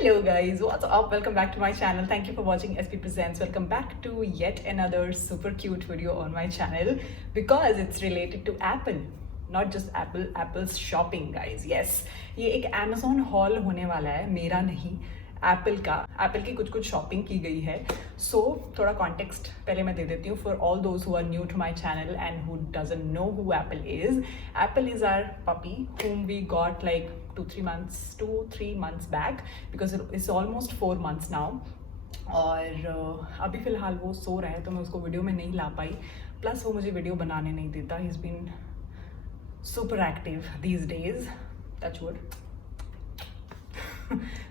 Hello guys, what's up? Welcome back to my channel. Thank you for watching SP Presents. Welcome back to yet another super cute video on my channel because it's related to Apple. Not just Apple, Apple's shopping guys. Yes, ये एक Amazon haul होने वाला है, मेरा नहीं, Apple की कुछ shopping की गई है. सो थोड़ा कॉन्टेक्स्ट पहले मैं दे देती हूँ for all those who are new to my channel and who doesn't know who Apple is our puppy whom we got like 2-3 months back because it's almost 4 months now. और अभी फ़िलहाल वो सो रहा है तो मैं उसको वीडियो में नहीं ला पाई, प्लस वो मुझे वीडियो बनाने नहीं देता. He is been super active these days, touch wood.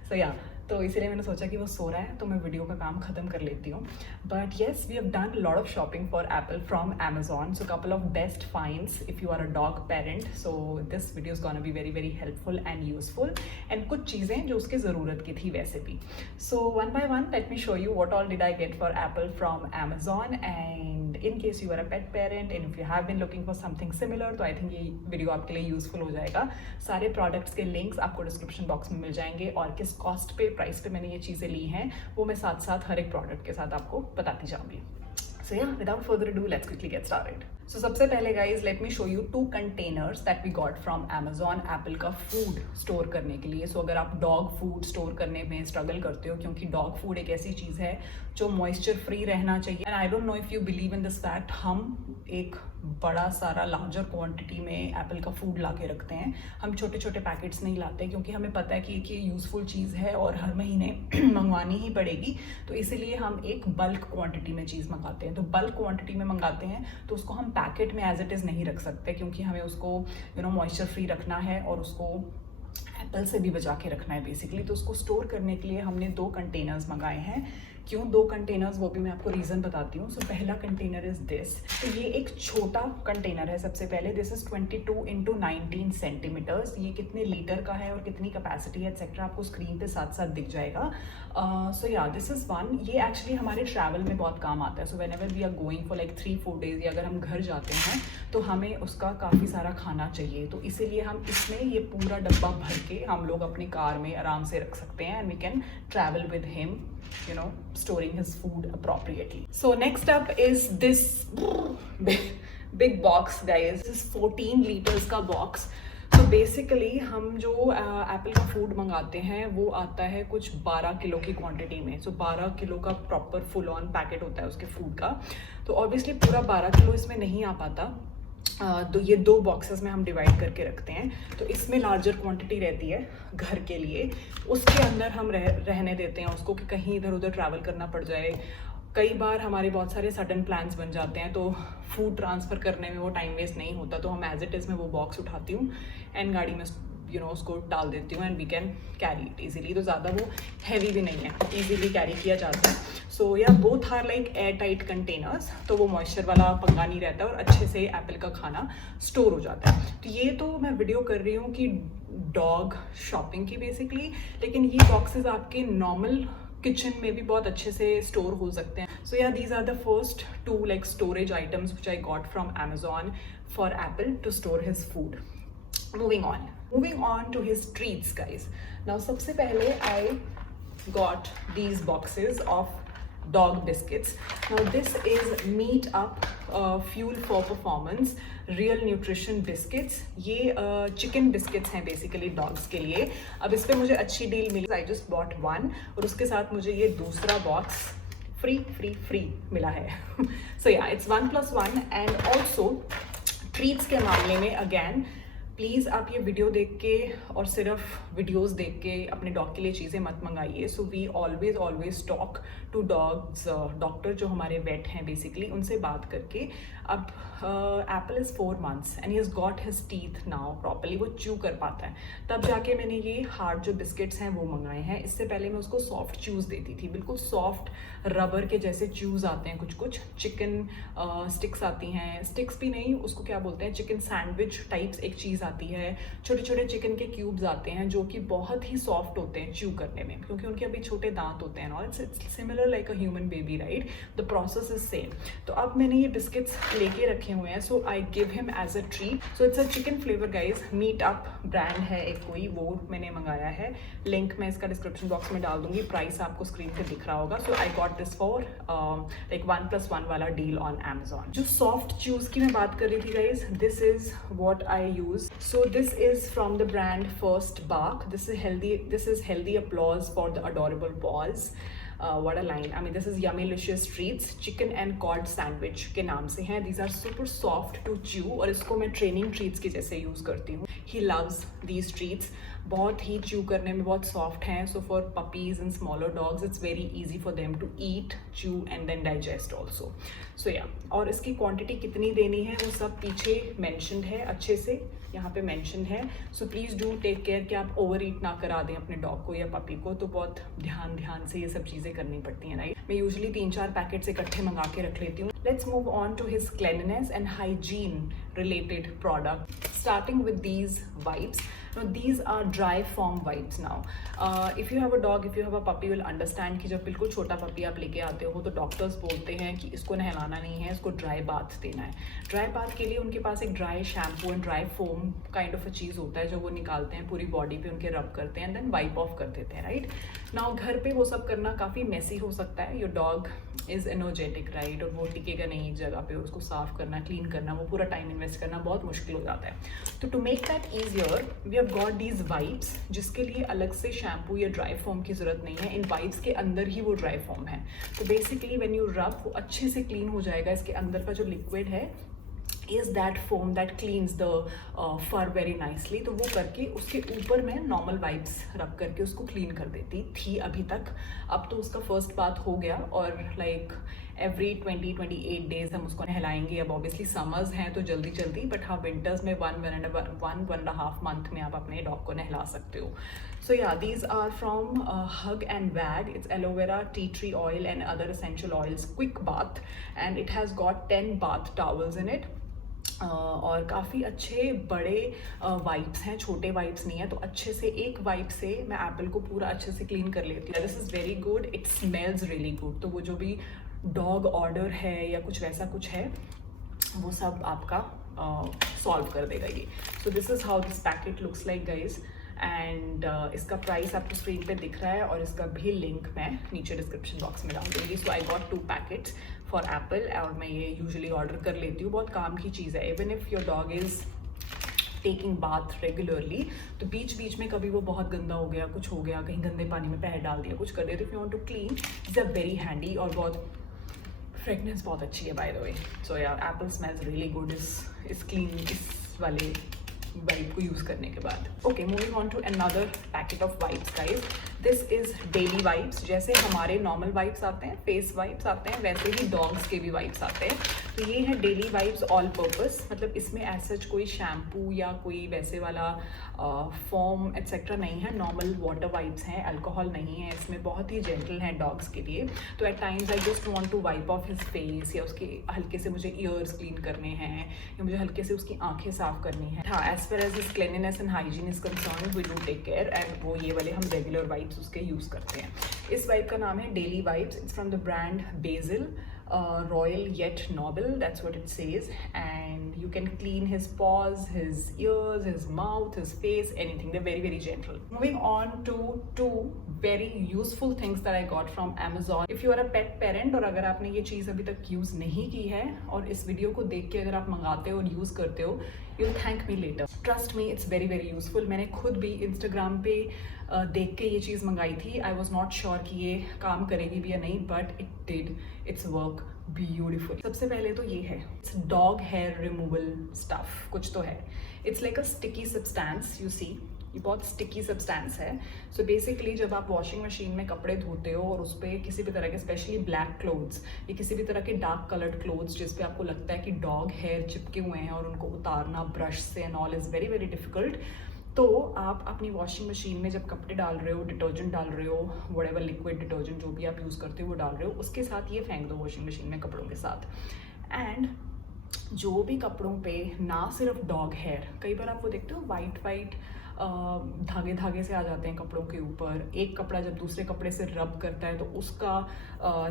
So yeah, तो इसीलिए मैंने सोचा कि वो सो रहा है तो मैं वीडियो का काम ख़त्म कर लेती हूँ. But yes, we have done lot of shopping for Apple from Amazon. So couple of best finds if you are a dog parent. So this video is gonna be very very helpful and useful and कुछ चीज़ें जो उसके ज़रूरत की थी वैसे भी. So one by one let me show you what all did I get for Apple from Amazon. And in case you are a pet parent and if you have been looking for something similar तो I think ये video आपके लिए useful हो जाएगा. सारे products के links आपको description box में मिल जाएंगे और किस कॉस्ट पे प्राइस पे मैंने ये चीज़ें ली हैं वो मैं साथ साथ हर एक प्रोडक्ट के साथ आपको बताती जाऊंगी. So yeah, without further ado, let's quickly get started. So सबसे पहले guys, let me show you 2 containers that we got from Amazon. Apple का food store करने के लिए. So अगर आप dog food store करने में struggle करते हो क्योंकि dog food एक ऐसी चीज़ है जो moisture free रहना चाहिए. And I don't know if you believe in this fact, हम एक बड़ा सारा लार्जर क्वांटिटी में एप्पल का फूड ला के रखते हैं. हम छोटे छोटे पैकेट्स नहीं लाते क्योंकि हमें पता है कि ये यूज़फुल चीज़ है और हर महीने मंगवानी ही पड़ेगी. तो इसीलिए हम एक बल्क क्वांटिटी में चीज़ मंगाते हैं. तो बल्क क्वांटिटी में मंगाते हैं तो उसको हम पैकेट में एज इट इज़ नहीं रख सकते क्योंकि हमें उसको मॉइस्चर फ्री रखना है और उसको एप्पल से भी बचा के रखना है बेसिकली. तो उसको स्टोर करने के लिए हमने 2 कंटेनर्स मंगाए हैं. क्यों 2 कंटेनर्स, वो भी मैं आपको रीज़न बताती हूँ. सो पहला कंटेनर इज़ दिस. तो ये एक छोटा कंटेनर है. सबसे पहले दिस इज़ 22 × 19 सेंटीमीटर्स. ये कितने लीटर का है और कितनी कैपेसिटी है एक्सेट्रा आपको स्क्रीन पे साथ साथ दिख जाएगा. So yeah this is one. ये एक्चुअली हमारे ट्रैवल में बहुत काम आता है. So whenever we are going for like 3-4 days या अगर हम घर जाते हैं तो हमें उसका काफ़ी सारा खाना चाहिए. तो इसीलिए हम इसमें ये पूरा डब्बा भर के हम लोग अपनी कार में आराम से रख सकते हैं and we can travel with him, storing his food appropriately. So next up is this big box guys. This is 14 liters का box. So basically हम जो एप्पल का फूड मंगाते हैं वो आता है कुछ 12 किलो की क्वांटिटी में. So 12 किलो का प्रॉपर फुल ऑन पैकेट होता है उसके फूड का. तो ऑब्वियसली पूरा 12 किलो इसमें नहीं आ पाता. तो ये 2 बॉक्सेस में हम डिवाइड करके रखते हैं. तो इसमें लार्जर क्वांटिटी रहती है घर के लिए. उसके अंदर हम रहने देते हैं उसको कि कहीं इधर उधर ट्रैवल करना पड़ जाए. कई बार हमारे बहुत सारे सडन प्लान्स बन जाते हैं तो फूड ट्रांसफ़र करने में वो टाइम वेस्ट नहीं होता. तो हम एज इट इज़ में वो बॉक्स उठाती हूँ एंड गाड़ी में उसको डाल देती हूँ and we can carry it easily. तो ज़्यादा वो हैवी भी नहीं है, ईजिली कैरी किया जाता है. So yeah both are like airtight containers. तो वो मॉइस्चर वाला पंगा नहीं रहता और अच्छे से एप्पल का खाना स्टोर हो जाता है. तो ये तो मैं वीडियो कर रही हूँ कि डॉग शॉपिंग की बेसिकली, लेकिन ये बॉक्सेस आपके नॉर्मल किचन में भी बहुत अच्छे से स्टोर हो सकते हैं. So yeah these are the first 2 like storage items which I got from Amazon for Apple to store his food. Moving on to his treats guys. Now सबसे पहले I got these boxes of dog biscuits. Now this is Meat Up Fuel for Performance Real Nutrition Biscuits. ये chicken biscuits हैं basically dogs के लिए. अब इस पर मुझे अच्छी डील मिली. I just bought 1 और उसके साथ मुझे ये दूसरा बॉक्स फ्री मिला है. So yeah, it's 1+1 and also treats के मामले में अगैन प्लीज़ आप ये वीडियो देख के और सिर्फ वीडियोस देख के अपने डॉग के लिए चीज़ें मत मंगाइए. So we always talk to dogs doctor जो हमारे वेट हैं बेसिकली, उनसे बात करके. अब Apple is 4 months and he has got his teeth now properly. वो च्यू कर पाता है. तब जाके मैंने ये हार्ड जो बिस्किट्स हैं वो मंगाए हैं. इससे पहले मैं उसको सॉफ्ट च्यूज़ देती थी, बिल्कुल सॉफ्ट रबर के जैसे च्यूज़ आते हैं कुछ चिकन स्टिक्स आती हैं. स्टिक्स भी नहीं, उसको क्या बोलते हैं, चिकन सैंडविच टाइप्स एक चीज़ आती है, छोटे छोटे चिकन के क्यूब्स आते हैं जो कि बहुत ही सॉफ्ट होते हैं च्यू करने में, क्योंकि उनके अभी छोटे दांत होते हैं। और it's similar like a human baby, right? The process is same. तो अब मैंने ये बिस्किट्स लेके रखे हुए हैं, so I give him as a treat. So it's a chicken flavour guys. Meat Up brand है एक कोई, वो मैंने मंगाया है। लिंक मैं इसका डिस्क्रिप्शन बॉक्स में डाल दूंगी, प्राइस आपको स्क्रीन पे दिख रहा होगा। So I got this for like 1+1 वाला डील ऑन Amazon। जो सॉफ्ट च्यूज की मैं बात कर रही थी guys, this is what I use. So this is from the brand First Bark. This is healthy applause for the adorable paws. what a line, I mean this is Yummylicious treats, chicken and cod sandwich के नाम से हैं। these are super soft to chew और इसको मैं training treats के जैसे use करती हूँ। he loves these treats, बहुत ही च्यू करने में बहुत सॉफ्ट हैं। So for puppies and smaller dogs it's very easy for them to eat, chew and then digest also. So yeah, और इसकी क्वांटिटी कितनी देनी है वो सब पीछे मैंशनड है, अच्छे से यहाँ पे मेंशन है। So please do take care कि आप ओवर ईट ना करा दें अपने डॉग को या पपी को। तो बहुत ध्यान से ये सब चीज़ें करनी पड़ती हैं, राइट? मैं यूजुअली 3-4 पैकेट्स इकट्ठे मंगा के रख लेती हूँ। Let's move on to his cleanliness and hygiene related product, starting with these wipes. Now these are dry form wipes now. If you have a dog, if you have a puppy, you will understand कि जब बिल्कुल छोटा puppy आप लेके आते हो तो doctors बोलते हैं कि इसको नहलाना नहीं है, इसको ड्राई बाथ देना है। ड्राई बाथ के लिए उनके पास एक dry shampoo and dry foam kind of a चीज़ होता है जो वो निकालते हैं, पूरी बॉडी पे उनके रब करते हैं एंड देन वाइप ऑफ कर देते हैं, राइट? नाउ घर पे वो सब करना काफ़ी मेसी हो सकता है। Your dog is energetic, right? और वो टिकेगा नहीं एक जगह पे, उसको साफ करना, क्लीन करना, वो पूरा टाइम इन्वेस्ट करना बहुत मुश्किल हो जाता है। तो to make that easier we have got these wipes, जिसके लिए अलग से शैम्पू या ड्राई फोम की ज़रूरत नहीं है। इन वाइप्स के अंदर ही वो ड्राई फोम है। तो बेसिकली व्हेन यू रब, वो अच्छे से क्लीन हो जाएगा। इसके अंदर का जो लिक्विड है is that foam that cleans the fur very nicely। तो वो करके उसके ऊपर मैं नॉर्मल वाइप्स रब करके उसको क्लीन कर देती थी अभी तक। अब तो उसका फर्स्ट बाथ हो गया और लाइक एवरी 20-28 डेज हम उसको नहलाएंगे। अब ऑब्वियसली समर्स हैं तो जल्दी, बट हाँ विंटर्स में 1.5 मंथ में आप अपने डॉग को नहला सकते हो। So yeah, these are from Hug and Wag. It's aloe vera, tea tree oil and other essential oils, quick bath, and it has got 10 bath towels in it. और काफ़ी अच्छे बड़े वाइप्स हैं, छोटे वाइप्स नहीं है। तो अच्छे से एक वाइप से मैं एप्पल को पूरा अच्छे से क्लीन कर लेती हूँ। This is very good, it smells really good. तो वो जो भी डॉग ऑर्डर है या कुछ वैसा कुछ है वो सब आपका सॉल्व कर देगा ये। So this is how this packet looks like guys. And इसका प्राइस आपको स्क्रीन पे दिख रहा है और इसका भी लिंक मैं नीचे डिस्क्रिप्शन बॉक्स में डाल दूँगी। So I got 2 packets for Apple और मैं ये यूजुअली ऑर्डर कर लेती हूँ। बहुत काम की चीज़ है। Even if your dog is taking bath regularly, तो बीच में कभी वो बहुत गंदा हो गया, कुछ हो गया, कहीं गंदे पानी में पैर डाल दिया, कुछ कर दिया, तो if you want to clean is a very handy. और बहुत फ्रेगनेंस बहुत अच्छी है बाय द वे। सो यार एप्पल स्मेल्स रियली गुड इस क्लीन इस वाले वाइप को यूज़ करने के बाद। Okay, moving on to another packet of wipes guys. This is daily wipes. जैसे हमारे नॉर्मल वाइप्स आते हैं, फेस वाइप्स आते हैं, वैसे ही डॉग्स के भी वाइप्स आते हैं। तो ये है डेली वाइप्स ऑल पर्पस, मतलब इसमें एज सच कोई शैम्पू या कोई वैसे वाला फॉर्म एट्सेट्रा नहीं है। नॉर्मल वाटर वाइप्स हैं, अल्कोहल नहीं है इसमें, बहुत ही जेंटल हैं डॉग्स के लिए। तो at times I just want to wipe off his face, या उसके हल्के से मुझे ईयर्स क्लीन करने हैं या मुझे हल्के से उसकी आंखें साफ करनी है। हाँ, as far as his cleanliness and hygiene is concern we do take care, and वो ये वाले हम रेगुलर वाइप्स उसके यूज़ करते हैं। इस वाइप का नाम है daily wipes. It's from the brand Basil, royal yet noble, that's what it says, and you can clean his paws, his ears, his mouth, his face, anything. They're very gentle. Moving on to 2 very useful things that I got from Amazon. If you are a pet parent और अगर आपने ये चीज़ अभी तक use नहीं की है और इस वीडियो को देख के अगर आप मंगाते हो और यूज़ करते हो, you'll thank me later. Trust me, it's very useful. मैंने खुद भी Instagram पे देख के ये चीज़ मंगाई थी। आई वॉज नॉट श्योर कि ये काम करेगी भी या नहीं, but it did it's work beautiful. सबसे पहले तो ये है, it's dog hair removal stuff, कुछ तो है। It's like a sticky substance, you see, ये बहुत स्टिकी सब्सटेंस है। सो बेसिकली जब आप वॉशिंग मशीन में कपड़े धोते हो और उस पर किसी भी तरह के, स्पेशली ब्लैक क्लोथ्स या किसी भी तरह के डार्क कलर्ड क्लोथ्स जिस पे आपको लगता है कि डॉग हेयर चिपके हुए हैं और उनको उतारना ब्रश से and all is very difficult, तो आप अपनी वॉशिंग मशीन में जब कपड़े डाल रहे हो, डिटर्जेंट डाल रहे हो, व्हाटएवर लिक्विड डिटर्जेंट जो भी आप यूज़ करते हो वो डाल रहे हो, उसके साथ ये फेंक दो वॉशिंग मशीन में कपड़ों के साथ, एंड जो भी कपड़ों पे ना सिर्फ डॉग हेयर, कई बार आप वो देखते हो वाइट वाइट धागे धागे से आ जाते हैं कपड़ों के ऊपर, एक कपड़ा जब दूसरे कपड़े से रब करता है तो उसका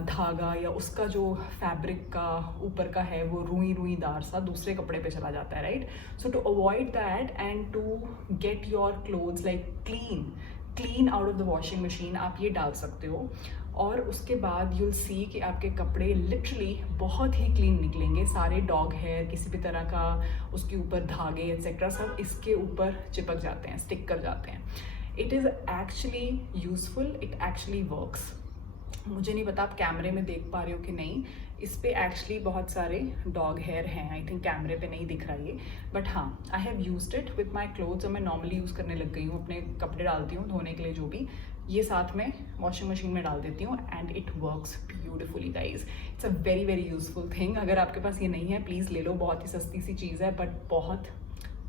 धागा या उसका जो फैब्रिक का ऊपर का है वो रुई रुईदार सा दूसरे कपड़े पे चला जाता है, right? So to avoid that and to get your clothes like clean out of the washing machine, आप ये डाल सकते हो और उसके बाद यूल सी कि आपके कपड़े लिटरली बहुत ही क्लीन निकलेंगे। सारे डॉग हेयर, किसी भी तरह का उसके ऊपर धागे एक्सेट्रा सब इसके ऊपर चिपक जाते हैं, स्टिक कर जाते हैं। It is actually useful, it actually works. मुझे नहीं पता आप कैमरे में देख पा रहे हो कि नहीं, इस पे एक्चुअली बहुत सारे डॉग हेयर हैं। आई थिंक कैमरे पे नहीं दिख रहा ये, बट हाँ, I have used it with my clothes और मैं नॉर्मली यूज़ करने लग गई हूँ। अपने कपड़े डालती हूँ धोने के लिए, जो भी ये साथ में वॉशिंग मशीन में डाल देती हूँ and it works beautifully guys. It's a very very useful thing. अगर आपके पास ये नहीं है प्लीज़ ले लो, बहुत ही सस्ती सी चीज़ है बट बहुत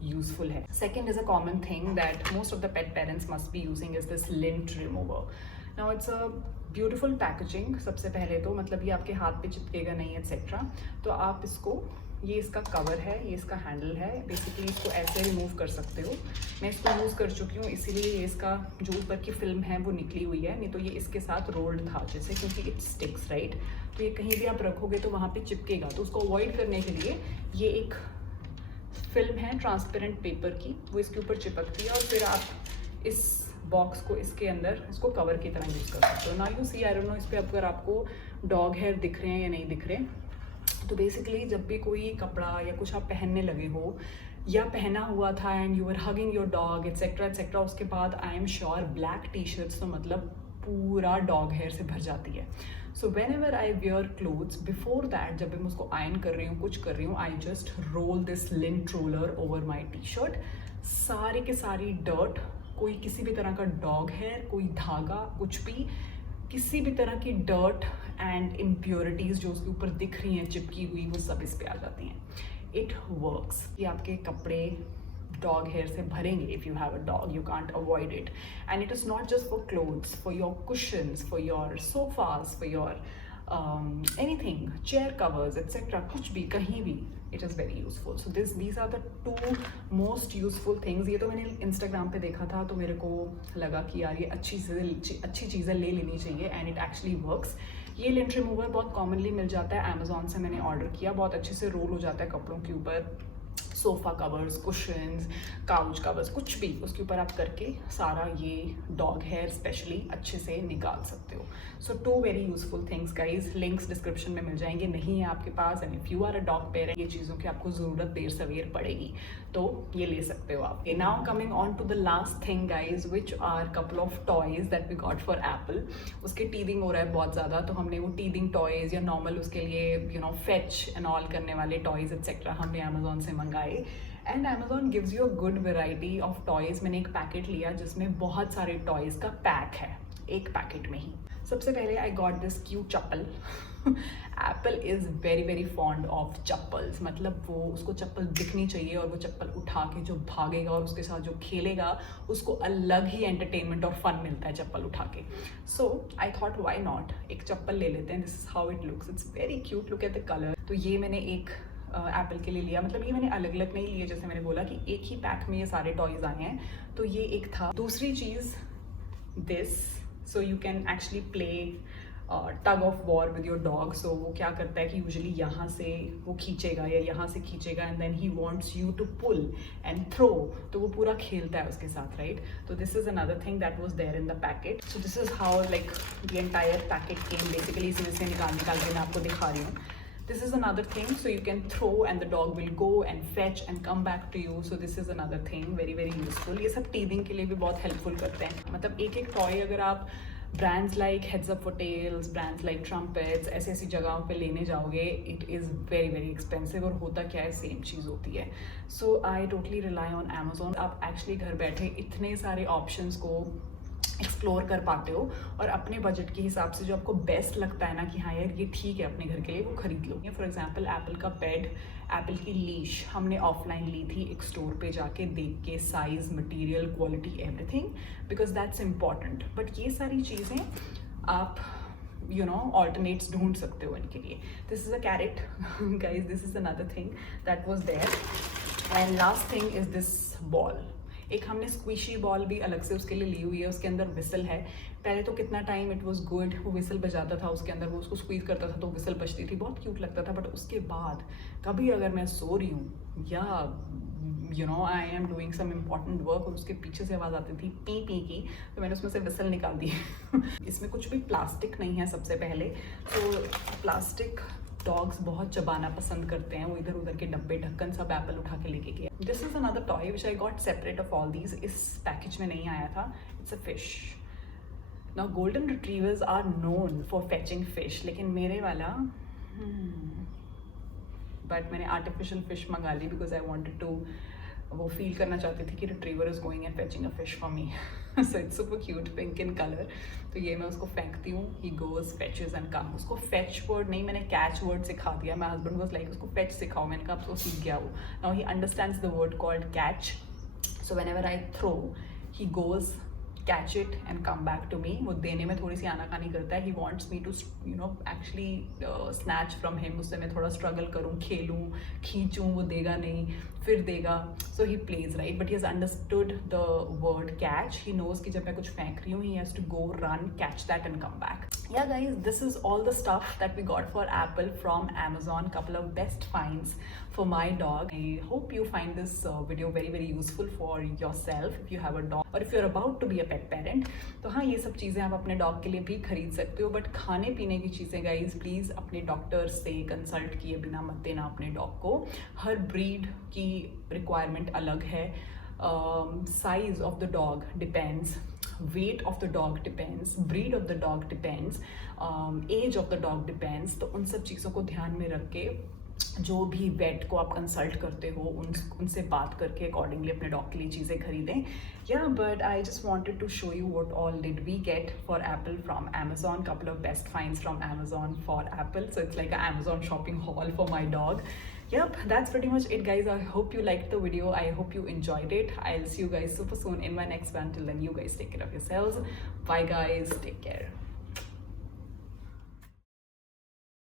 यूजफुल है। Second is a common thing that most of the pet parents must be using is this lint remover. Now it's a beautiful packaging. सबसे पहले तो मतलब ये आपके हाथ पे चिपकेगा नहीं एक्सेट्रा, तो आप इसको, ये इसका कवर है, ये इसका हैंडल है, बेसिकली इसको ऐसे रिमूव कर सकते हो। मैं इसको यूज़ कर चुकी हूँ इसीलिए ये इसका जो ऊपर की फिल्म है वो निकली हुई है, नहीं तो ये इसके साथ रोल्ड था जैसे, क्योंकि इट स्टिक्स, राइट? तो ये कहीं भी आप रखोगे तो वहाँ पे चिपकेगा, तो उसको अवॉइड करने के लिए ये एक फिल्म है ट्रांसपेरेंट पेपर की, वो इसके ऊपर चिपकती है और फिर आप इस बॉक्स को इसके अंदर इसको कवर की तरह यूज़ कर सकते हो। ना you see, I don't know इस पर अगर आपको डॉग हेयर दिख रहे हैं या नहीं दिख रहे। तो बेसिकली जब भी कोई कपड़ा या कुछ आप पहनने लगे हो या पहना हुआ था and you are hugging your dog etcetera etcetera, उसके बाद I am sure black T shirts तो मतलब पूरा डॉग हेयर से भर जाती है। So whenever I wear clothes, before that जब मैं उसको आयन कर रही हूँ, कुछ कर रही हूँ, I just roll this lint roller over my T shirt. सारी के सारी डर्ट, कोई किसी भी तरह का डॉग हेयर, कोई धागा, कुछ भी, किसी भी तरह की डर्ट एंड इम्प्योरिटीज़ जो उसके ऊपर दिख रही हैं चिपकी हुई, वो सब इस पे आ जाती हैं। It works. ये आपके कपड़े डॉग हेयर से भरेंगे। If you have a dog you can't avoid it, and it is not just for clothes, for your cushions, for your sofas, for your anything, chair covers etcetera, कुछ भी, कहीं भी, it is very useful. So these are the two most useful things। ये तो मैंने Instagram पे देखा था तो मेरे को लगा कि यार ये अच्छी चीज़ें ले लेनी चाहिए एंड इट एक्चुअली वर्क्स। ये लिंट रिमूवर बहुत कॉमनली मिल जाता है अमेजोन से, मैंने ऑर्डर किया, बहुत अच्छे से रोल हो जाता है कपड़ों के ऊपर, sofa covers, cushions, couch covers, कुछ भी उसके ऊपर आप करके सारा ये डॉग हेयर स्पेशली अच्छे से निकाल सकते हो। So two very useful things guys. Links description में मिल जाएंगे। नहीं है आपके पास and if you are a dog parent, ये चीज़ों की आपको ज़रूरत देर सवेर पड़ेगी तो ये ले सकते हो आप। Now coming on to the last thing guys, which are couple of toys that we got for Apple. उसके टीदिंग हो रहा है बहुत ज़्यादा, तो हमने वो टीदिंग टॉयज़ या नॉर्मल उसके लिए you know fetch and all करने वाले टॉयज़ एक्सेट्रा हमने अमेजोन से मंगाए। And Amazon gives you a good variety of toys. मैंने एक पैकेट लिया जिसमें बहुत सारे टॉयज़ का पैक है एक पैकेट में ही। सबसे पहले आई got this cute chappal. Apple is very very fond of chappals, मतलब वो उसको चप्पल दिखनी चाहिए और वो चप्पल उठा के जो भागेगा और उसके साथ जो खेलेगा उसको अलग ही एंटरटेनमेंट और फन मिलता है चप्पल उठा के। सो आई थॉट व्हाई नॉट, एक चप्पल ले लेते हैं। This is how it looks, it's very cute, look at the colour. तो ये मैंने एक एप्पल के लिए लिया, मतलब ये मैंने अलग अलग नहीं लिए, जैसे मैंने बोला कि एक ही पैक में ये सारे टॉयज़ आए हैं, तो ये एक था। दूसरी चीज़ this, so you can actually play tug of war with your dog. सो वो क्या करता है कि यूजुअली यहाँ से वो खींचेगा या यहाँ से खींचेगा and then he wants you to pull and throw, तो वो पूरा खेलता है उसके साथ, राइट? तो this is another thing that was there in the packet. So this is how like the entire packet came. Basically इसमें से निकाल के मैं आपको दिखा रही हूँ। This is another thing, so you can throw and the dog will go and fetch and come back to you. So this is another thing, very very useful. ये सब teething के लिए भी बहुत helpful करते हैं। मतलब एक एक टॉय अगर आप brands like heads up for tails, brands like trumpets, ऐसी ऐसी जगहों पे लेने जाओगे, it is very very expensive और होता क्या है, सेम चीज़ होती है। So I totally rely on Amazon. आप एक्चुअली घर बैठे इतने सारे ऑप्शंस को एक्सप्लोर कर पाते हो और अपने बजट के हिसाब से जो आपको बेस्ट लगता है ना कि हाँ यार ये ठीक है अपने घर के लिए, वो खरीद लो। फॉर एग्जांपल एप्पल का बेड, एप्पल की लीश हमने ऑफलाइन ली थी, एक स्टोर पे जाके देख के, size, material, quality, everything, because that's important. But ये सारी चीज़ें आप यू नो ऑल्टरनेट्स ढूंढ सकते हो इनके लिए. This is a carrot guys, this is another thing that was there. And last thing is this ball. एक हमने स्क्विशी बॉल भी अलग से उसके लिए ली हुई है, उसके अंदर विसल है. पहले तो कितना टाइम इट वाज गुड, वो विसल बजाता था उसके अंदर, वो उसको स्क्वीज करता था तो विसल बजती थी, बहुत क्यूट लगता था. बट उसके बाद कभी अगर मैं सो रही हूँ yeah you know I am doing some important work और उसके पीछे से आवाज़ आती थी पी पी की, तो मैंने उसमें से विसल निकाल दी. इसमें कुछ भी प्लास्टिक नहीं है सबसे पहले. तो प्लास्टिक डॉग्स बहुत चबाना पसंद करते हैं, वो इधर उधर के डब्बे ढक्कन सब एप्पल उठा के लेके गया. This is another toy which I got separate of all these. इस पैकेज में नहीं आया था. It's a fish. Now golden retrievers are known for fetching fish, लेकिन मेरे वाला बट मैंने आर्टिफिशियल फिश मंगा ली बिकॉज आई वॉन्टेड टू वो फील करना चाहती थी कि retriever is going and fetching a fish for me. So it's super cute, pink in colour. तो ये मैं उसको फेंकती हूँ, ही गोज फेचेस एंड कम. उसको फेच वर्ड नहीं, मैंने कैच वर्ड सिखा दिया. माई हस्बैंड वाज लाइक उसको फेच सिखाओ. मैंने कहा अब तो सीख गया वो. Now he understands the word called catch. So whenever I throw he goes catch it and come back to me. वो देने में थोड़ी सी आनाकानी करता है. He wants me to you know actually snatch from him. उससे मैं थोड़ा स्ट्रगल करूँ, खेलूँ, खींचूँ, वो देगा नहीं, फिर देगा. So he plays right, but he has understood the word catch. He knows कि जब मैं कुछ फेंक रही हूँ, he has to go run catch that and come back. Yeah guys, this is all the stuff that we got for Apple from Amazon. Couple of best finds for my dog. I hope you find this video very useful for yourself if you have a dog or if you're about to be a pet parent. तो हाँ, ये सब चीज़ें आप अपने dog के लिए भी खरीद सकते हो. बट खाने पीने की चीज़ें गाइज प्लीज़ अपने डॉक्टर से कंसल्ट किए बिना मत देना अपने डॉग को. हर ब्रीड की रिक्वायरमेंट अलग है. Size of the dog depends, weight of the dog depends, breed of the dog depends, age of the dog depends. तो उन सब चीज़ों को ध्यान में रख के जो भी वेट को आप कंसल्ट करते हो उनसे बात करके अकॉर्डिंगली अपने डॉग के लिए चीज़ें खरीदें. Yeah, but I just wanted to show you what all did we get for Apple from Amazon. Couple of best finds from Amazon for Apple. So it's like an Amazon shopping haul for my dog. Yep, that's pretty much it guys. I hope you liked the video. I hope you enjoyed it. I'll see you guys super soon in my next one. Till then, you guys take care of yourselves. Bye guys, take care.